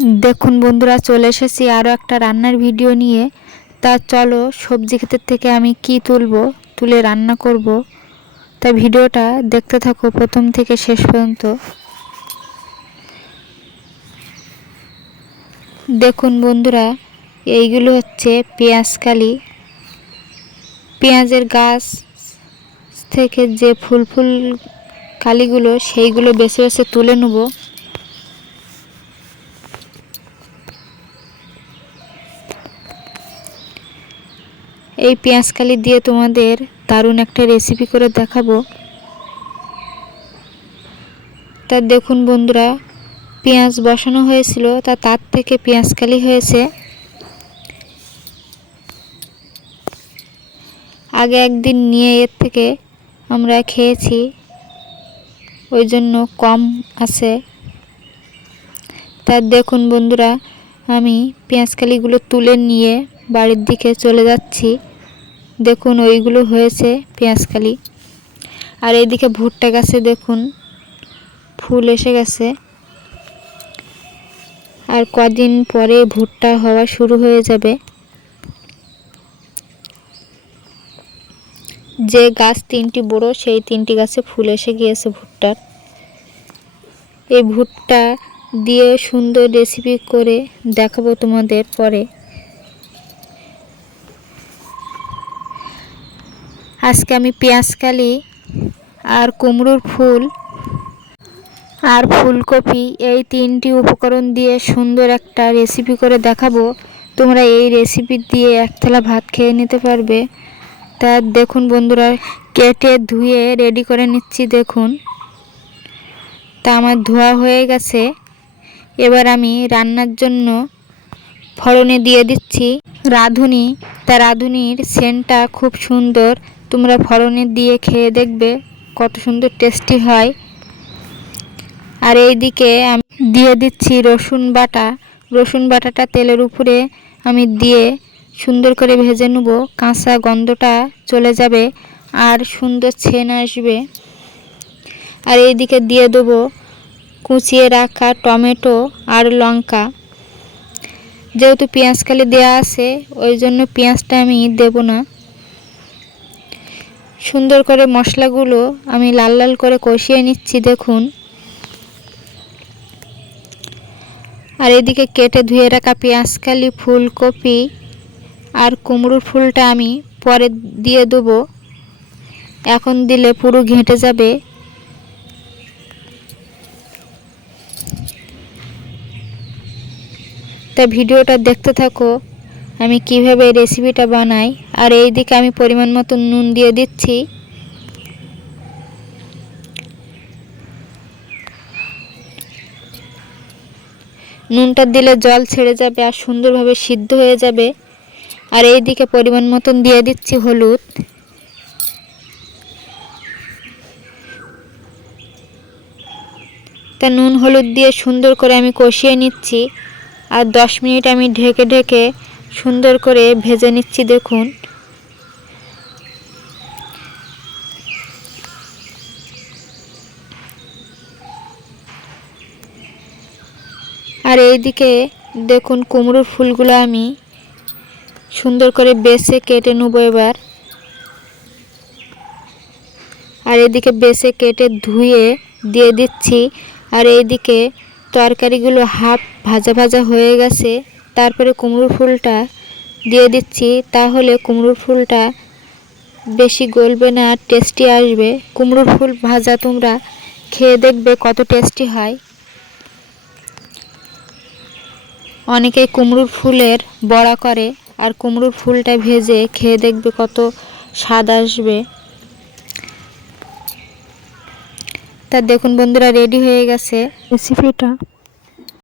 দেখুন বন্ধুরা, চলে এসেছি আরও একটা রান্নার ভিডিও নিয়ে। তা চলো, সবজি ক্ষেতের থেকে আমি কি তুলব, তুলে রান্না করব। তা ভিডিওটা দেখতে থাকো, প্রথম থেকে শেষ পর্যন্ত। দেখুন বন্ধুরা, এইগুলো হচ্ছে পেঁয়াজকালি পেঁয়াজের গাছ থেকে যে ফুল ফুল কালিগুলো, সেইগুলো বেছে বেছে তুলে নেব। এই পেঁয়াজকালি দিয়ে তোমাদের দারুণ একটা রেসিপি করে দেখাবো। তা দেখুন বন্ধুরা, পেঁয়াজ বসানো হয়েছিল, তা তার থেকে পেঁয়াজকালি হয়েছে। আগে একদিন নিয়ে এর থেকে আমরা খেয়েছি, ওই জন্য কম আছে। তা দেখুন বন্ধুরা, আমি পেঁয়াজকালিগুলো তুলে নিয়ে বাড়ির দিকে চলে যাচ্ছি। দেখুন, ওইগুলো হয়েছে পেঁয়াজকালি আর এইদিকে ভুট্টা গাছে দেখুন, ফুল এসে গেছে। আর কদিন পরে ভুট্টা হওয়া শুরু হয়ে যাবে। যে গাছ তিনটি বড়, সেই তিনটি গাছে ফুল এসে গিয়েছে ভুট্টার। এই ভুট্টা দিয়ে সুন্দর রেসিপি করে দেখাবো তোমাদের পরে। আজকে আমি পেঁয়াজকালি আর কুমড়োর ফুল আর ফুলকপি এই তিনটি উপকরণ দিয়ে সুন্দর একটা রেসিপি করে দেখাবো। তোমরা এই রেসিপি দিয়ে এক থালা ভাত খেয়ে নিতে পারবে। তা দেখুন বন্ধুরা, কেটে ধুয়ে রেডি করে নিচ্ছি, দেখুন। তা আমার ধোয়া হয়ে গেছে। এবার আমি রান্নার জন্য ফড়নে দিয়ে দিচ্ছি রাঁধুনি। তা রাঁধুনির সেন্টটা খুব সুন্দর। তোমরা ফড়নে দিয়ে খেয়ে দেখবে কত সুন্দর টেস্টি হয়। আর এইদিকে আমি দিয়ে দিচ্ছি রসুন বাটা। রসুন বাটাটা তেলের উপরে আমি দিয়ে সুন্দর করে ভেজে নেব। কাঁচা গন্ধটা চলে যাবে আর সুন্দর ছেন আসবে। আর এইদিকে দিয়ে দেবো কুচিয়ে রাখা টমেটো আর লঙ্কা। যেহেতু পেঁয়াজকালি দেওয়া আছে, ওই জন্য পেঁয়াজটা আমি দেব না। সুন্দর করে মশলাগুলো আমি লাল লাল করে কষিয়ে নিচ্ছি, দেখুন। আর এদিকে কেটে ধুয়ে রাখা পেঁয়াজকালি ফুলকপি আর কুমড়োর ফুলটা আমি পরে দিয়ে দেবো। এখন দিলে পুরো ঘেঁটে যাবে। তা ভিডিওটা দেখতে থাকো। আমি কীভাবে রেসিপিটা বানাই? আর এই দিকে আমি পরিমাণ মতো নুন দিয়ে দিচ্ছি। নুনটা দিলে জল ছেড়ে যাবে আর সুন্দরভাবে সিদ্ধ হয়ে যাবে। আর এই দিকে পরিমাণ মতন দিয়ে দিচ্ছি হলুদ। তা নুন হলুদ দিয়ে সুন্দর করে আমি কষিয়ে নিচ্ছি। আর দশ মিনিট আমি ঢেকে ঢেকে সুন্দর করে ভেজে নিচ্ছি, দেখুন। আর এইদিকে দেখুন কুমড়োর ফুলগুলো আমি সুন্দর করে বেছে কেটে নেব এবার। আর এদিকে বেছে কেটে ধুয়ে দিয়ে দিচ্ছি। আর এইদিকে তরকারিগুলো হাফ ভাজা ভাজা হয়ে গেছে। তারপরে কুমড়ো ফুলটা দিয়ে দিচ্ছি, তাহলে কুমড়োর ফুলটা বেশি গলবে না আর টেস্টি আসবে। কুমড়োর ফুল ভাজা তোমরা খেয়ে দেখবে কত টেস্টি হয়। অনেকেই কুমড়োর ফুলের বড়া করে আর কুমড়োর ফুলটা ভেজে খেয়ে দেখবে কত স্বাদ আসবে। তা দেখুন বন্ধুরা রেডি হয়ে গেছে। রেসিপিটা